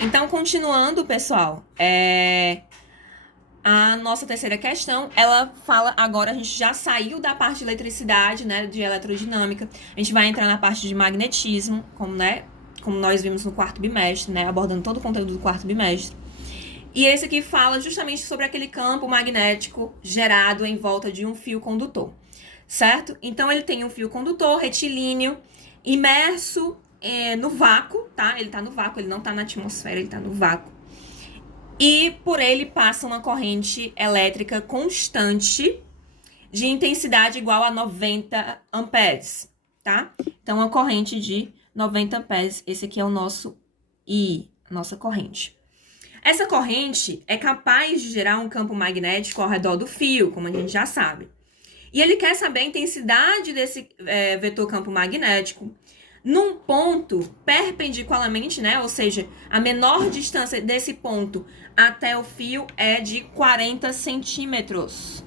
Então, continuando, pessoal, a nossa terceira questão, ela fala, agora a gente já saiu da parte de eletricidade, né, de eletrodinâmica, a gente vai entrar na parte de magnetismo, como nós vimos no quarto bimestre, né, abordando todo o conteúdo do quarto bimestre. E esse aqui fala justamente sobre aquele campo magnético gerado em volta de um fio condutor, certo? Então, ele tem um fio condutor retilíneo, imerso no vácuo, tá? Ele tá no vácuo, ele não tá na atmosfera, ele tá no vácuo. E por ele passa uma corrente elétrica constante de intensidade igual a 90 amperes, tá? Então, uma corrente de 90 amperes, esse aqui é o nosso I, nossa corrente. Essa corrente é capaz de gerar um campo magnético ao redor do fio, como a gente já sabe. E ele quer saber a intensidade desse vetor campo magnético num ponto perpendicularmente, né? Ou seja, a menor distância desse ponto até o fio é de 40 centímetros.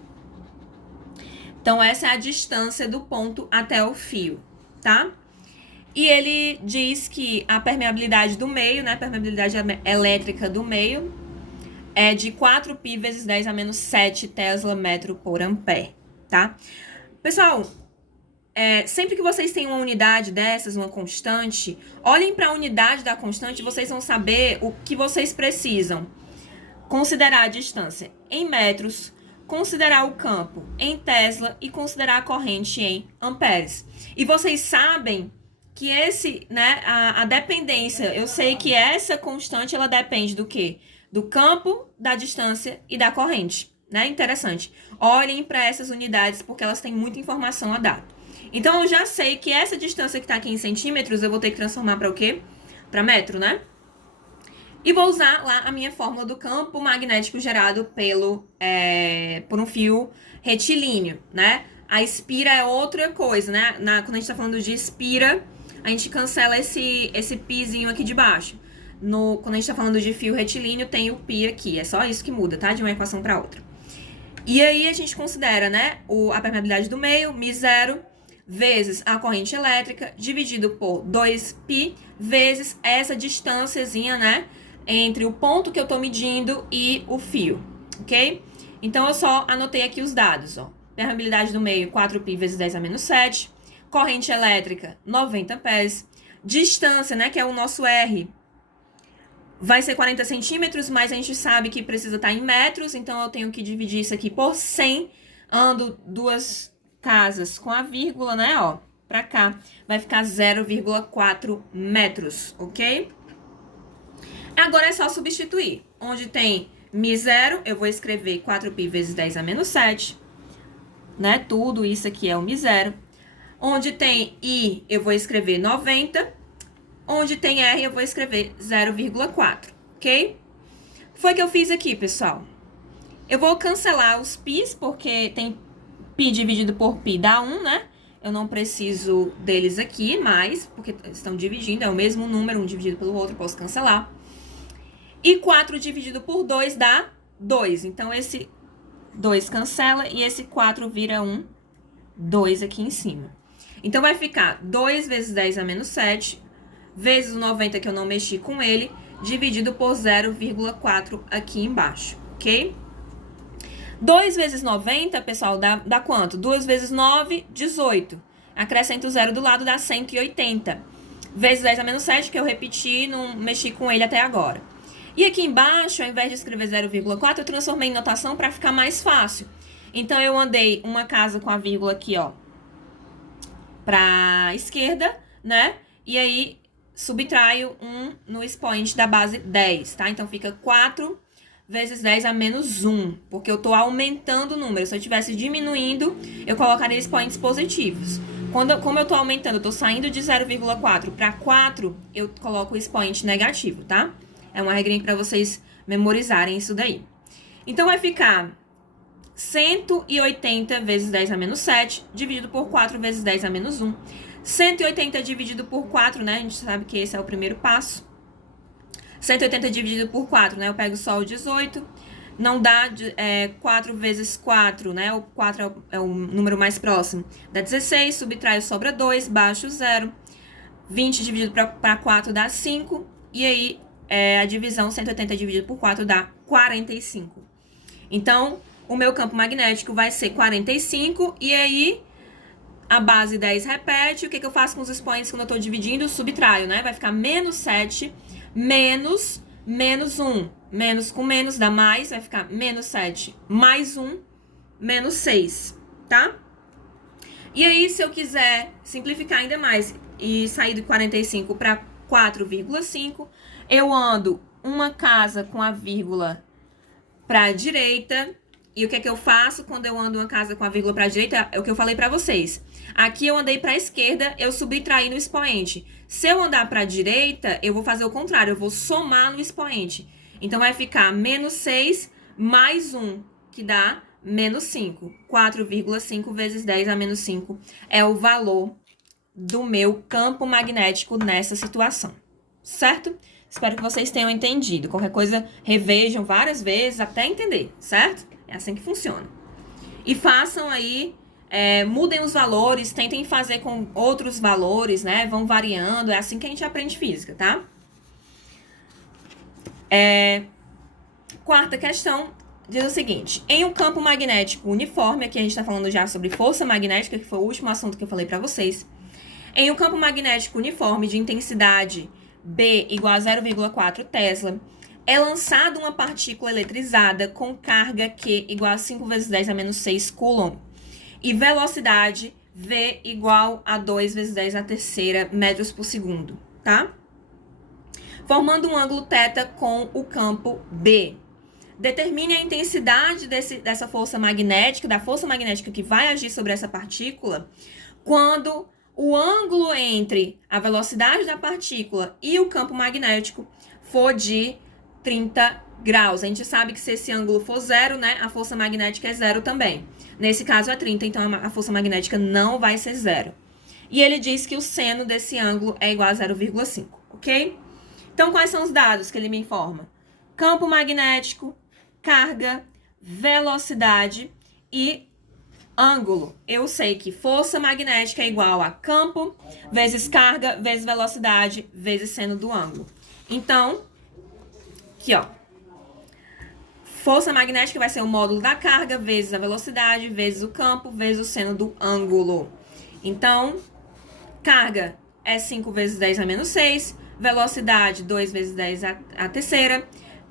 Então, essa é a distância do ponto até o fio, tá? E ele diz que a permeabilidade do meio, né? A permeabilidade elétrica do meio é de 4π vezes 10 a menos 7 Tesla metro por ampere, tá? Pessoal, sempre que vocês têm uma unidade dessas, uma constante, olhem para a unidade da constante e vocês vão saber o que vocês precisam. Considerar a distância em metros, considerar o campo em Tesla e considerar a corrente em amperes. E vocês sabem que a dependência, eu sei que essa constante, ela depende do quê? Do campo, da distância e da corrente, né? Interessante. Olhem para essas unidades porque elas têm muita informação a dar. Então, eu já sei que essa distância que está aqui em centímetros, eu vou ter que transformar para o quê? Para metro, né? E vou usar lá a minha fórmula do campo magnético gerado por um fio retilíneo, né? A espira é outra coisa, né? Quando a gente tá falando de espira, a gente cancela esse pizinho aqui de baixo. Quando a gente tá falando de fio retilíneo, tem o pi aqui. É só isso que muda, tá? De uma equação para outra. E aí a gente considera, né? A permeabilidade do meio, μ0, vezes a corrente elétrica, dividido por 2π, vezes essa distânciazinha, né? Entre o ponto que eu tô medindo e o fio, ok? Então, eu só anotei aqui os dados, ó. Permeabilidade do meio, 4π vezes 10 a menos 7. Corrente elétrica, 90 amperes. Distância, né, que é o nosso R, vai ser 40 centímetros, mas a gente sabe que precisa estar em metros, então eu tenho que dividir isso aqui por 100. Ando duas casas com a vírgula, né, ó, pra cá. Vai ficar 0,4 metros, ok? Agora é só substituir. Onde tem μ0, eu vou escrever 4π vezes 10 a menos 7. Né? Tudo isso aqui é o μ0. Onde tem I, eu vou escrever 90. Onde tem R, eu vou escrever 0,4. Ok? Foi o que eu fiz aqui, pessoal. Eu vou cancelar os π's, porque tem π dividido por π dá 1, né? Eu não preciso deles aqui mais, porque estão dividindo. É o mesmo número, um dividido pelo outro, posso cancelar. E 4 dividido por 2 dá 2. Então, esse 2 cancela e esse 4 vira 2 aqui em cima. Então, vai ficar 2 vezes 10 a menos 7, vezes o 90 que eu não mexi com ele, dividido por 0,4 aqui embaixo, ok? 2 vezes 90, pessoal, dá quanto? 2 vezes 9, 18. Acrescento o 0 do lado, dá 180. Vezes 10 a menos 7, que eu repeti, não mexi com ele até agora. E aqui embaixo, ao invés de escrever 0,4, eu transformei em notação para ficar mais fácil. Então, eu andei uma casa com a vírgula aqui, ó, para a esquerda, né? E aí, subtraio 1 no expoente da base 10, tá? Então, fica 4 vezes 10 a menos 1, porque eu tô aumentando o número. Se eu estivesse diminuindo, eu colocaria expoentes positivos. Como eu tô aumentando, eu tô saindo de 0,4 para 4, eu coloco o expoente negativo, tá? É uma regrinha para vocês memorizarem isso daí. Então, vai ficar 180 vezes 10 a menos 7, dividido por 4 vezes 10 a menos 1. 180 dividido por 4, né? A gente sabe que esse é o primeiro passo. 180 dividido por 4, né? Eu pego só o 18. Não dá 4 vezes 4, né? O 4 é o número mais próximo. Dá 16, subtraio, sobra 2, baixo 0. 20 dividido para 4 dá 5. E aí, a divisão 180 dividido por 4 dá 45. Então, o meu campo magnético vai ser 45, e aí a base 10 repete. O que eu faço com os expoentes quando eu estou dividindo? Eu subtraio, né? Vai ficar menos 7, menos 1. Menos com menos dá mais, vai ficar menos 7, mais 1, menos 6, tá? E aí, se eu quiser simplificar ainda mais e sair de 45 para 4,5, eu ando uma casa com a vírgula para a direita. E o que é que eu faço quando eu ando uma casa com a vírgula para a direita? É o que eu falei para vocês. Aqui eu andei para a esquerda, eu subtraí no expoente. Se eu andar para a direita, eu vou fazer o contrário, eu vou somar no expoente. Então, vai ficar menos 6 mais 1, que dá menos 5. 4,5 vezes 10 a menos 5 é o valor do meu campo magnético nessa situação, certo? Espero que vocês tenham entendido. Qualquer coisa, revejam várias vezes até entender, certo? É assim que funciona. E façam aí, mudem os valores, tentem fazer com outros valores, né? Vão variando, é assim que a gente aprende física, tá? Quarta questão diz o seguinte: em um campo magnético uniforme, aqui a gente está falando já sobre força magnética, que foi o último assunto que eu falei para vocês. Em um campo magnético uniforme de intensidade B igual a 0,4 Tesla, é lançada uma partícula eletrizada com carga Q igual a 5 vezes 10 a menos 6 Coulomb e velocidade V igual a 2 vezes 10 a terceira metros por segundo, tá? Formando um ângulo θ com o campo B. Determine a intensidade dessa força magnética, da força magnética que vai agir sobre essa partícula, quando o ângulo entre a velocidade da partícula e o campo magnético for de 30 graus. A gente sabe que se esse ângulo for zero, né, a força magnética é zero também. Nesse caso é 30, então a força magnética não vai ser zero. E ele diz que o seno desse ângulo é igual a 0,5, ok? Então, quais são os dados que ele me informa? Campo magnético, carga, velocidade e ângulo. Eu sei que força magnética é igual a campo vezes carga vezes velocidade vezes seno do ângulo. Então, aqui, ó. Força magnética vai ser o módulo da carga vezes a velocidade vezes o campo vezes o seno do ângulo. Então, carga é 5 vezes 10 a menos 6, velocidade 2 vezes 10 a terceira,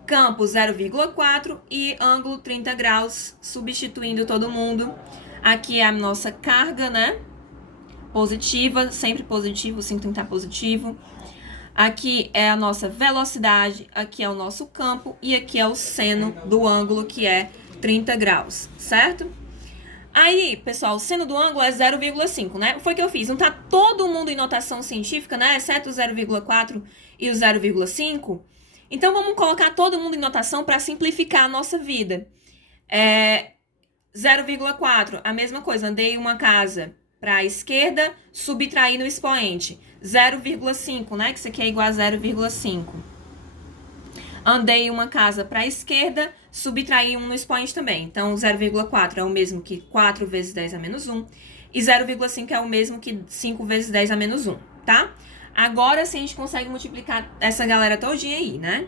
campo 0,4 e ângulo 30 graus, substituindo todo mundo. Aqui é a nossa carga, né? Positiva, sempre positivo, sempre tentar positivo. Aqui é a nossa velocidade, aqui é o nosso campo e aqui é o seno do ângulo, que é 30 graus, certo? Aí, pessoal, o seno do ângulo é 0,5, né? Foi o que eu fiz. Não tá todo mundo em notação científica, né? Exceto o 0,4 e o 0,5. Então, vamos colocar todo mundo em notação para simplificar a nossa vida. 0,4, a mesma coisa. Andei uma casa para a esquerda, subtraí no expoente. 0,5, né? Que isso aqui é igual a 0,5. Andei uma casa para a esquerda, subtraí 1 no expoente também. Então, 0,4 é o mesmo que 4 vezes 10 a menos 1. E 0,5 é o mesmo que 5 vezes 10 a menos 1, tá? Agora sim a gente consegue multiplicar essa galera todinha aí, né?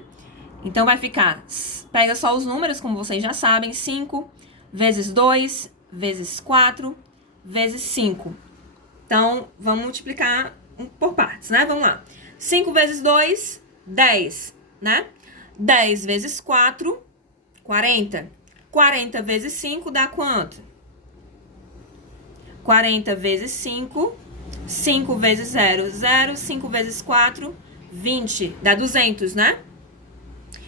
Então, vai ficar... Pega só os números, como vocês já sabem. 5 vezes 2 vezes 4 vezes 5. Então, vamos multiplicar por partes, né? Vamos lá. 5 vezes 2, 10, né? 10 vezes 4, 40. 40 vezes 5 dá quanto? 40 vezes 5, 5 vezes 0, 0, 5 vezes 4, 20. Dá 200, né?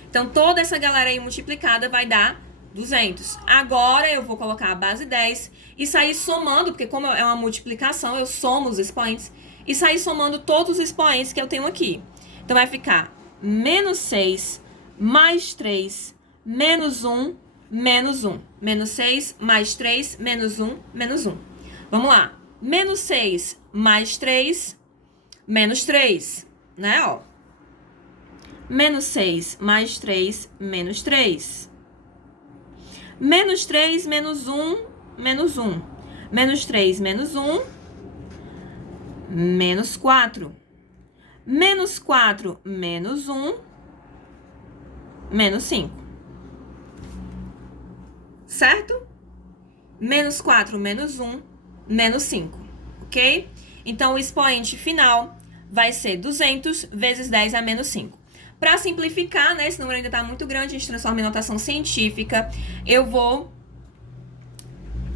Então, toda essa galera aí multiplicada vai dar 200. Agora, eu vou colocar a base 10 e sair somando, porque como é uma multiplicação, eu somo os expoentes e sair somando todos os expoentes que eu tenho aqui. Então, vai ficar menos 6 mais 3, menos 1, menos 1. Menos 6 mais 3, menos 1, menos 1. Vamos lá. Menos 6 mais 3, menos 3, né, ó. Menos 6 mais 3, menos 3. Menos 3, menos 1, menos 1. Menos 3, menos 1, menos 4. Menos 4, menos 1, menos 5. Certo? Menos 4, menos 1, menos 5. Ok? Então, o expoente final vai ser 200 vezes 10 a menos 5. Para simplificar, né? Esse número ainda está muito grande, a gente transforma em notação científica. Eu vou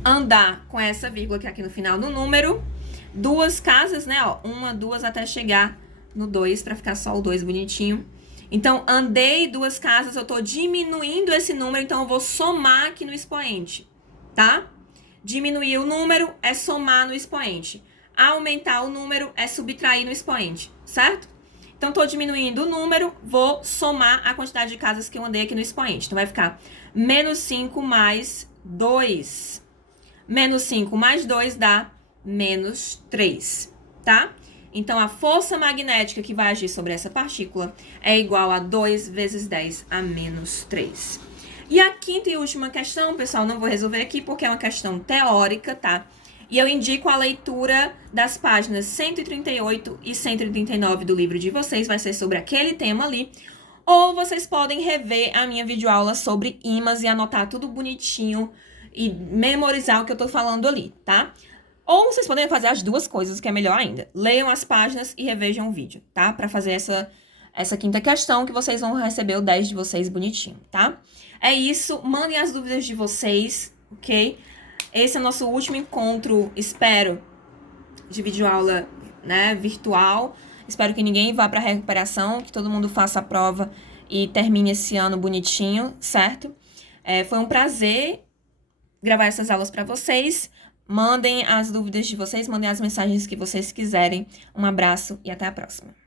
andar com essa vírgula que é aqui no final do número. Duas casas, né? Ó, 1, 2, até chegar no 2, para ficar só o 2 bonitinho. Então, andei 2 casas, eu estou diminuindo esse número, então eu vou somar aqui no expoente, tá? Diminuir o número é somar no expoente. Aumentar o número é subtrair no expoente, certo? Então, estou diminuindo o número, vou somar a quantidade de casas que eu andei aqui no expoente. Então, vai ficar menos 5 mais 2. Menos 5 mais 2 dá menos 3, tá? Então, a força magnética que vai agir sobre essa partícula é igual a 2 vezes 10 a menos 3. E a quinta e última questão, pessoal, não vou resolver aqui porque é uma questão teórica, tá? E eu indico a leitura das páginas 138 e 139 do livro de vocês, vai ser sobre aquele tema ali. Ou vocês podem rever a minha videoaula sobre ímãs e anotar tudo bonitinho e memorizar o que eu tô falando ali, tá? Ou vocês podem fazer as duas coisas, que é melhor ainda. Leiam as páginas e revejam o vídeo, tá? Pra fazer essa quinta questão, que vocês vão receber o 10 de vocês bonitinho, tá? É isso. Mandem as dúvidas de vocês, ok? Esse é o nosso último encontro, espero, de videoaula, né, virtual. Espero que ninguém vá pra recuperação, que todo mundo faça a prova e termine esse ano bonitinho, certo? Foi um prazer gravar essas aulas pra vocês. Mandem as dúvidas de vocês, mandem as mensagens que vocês quiserem. Um abraço e até a próxima.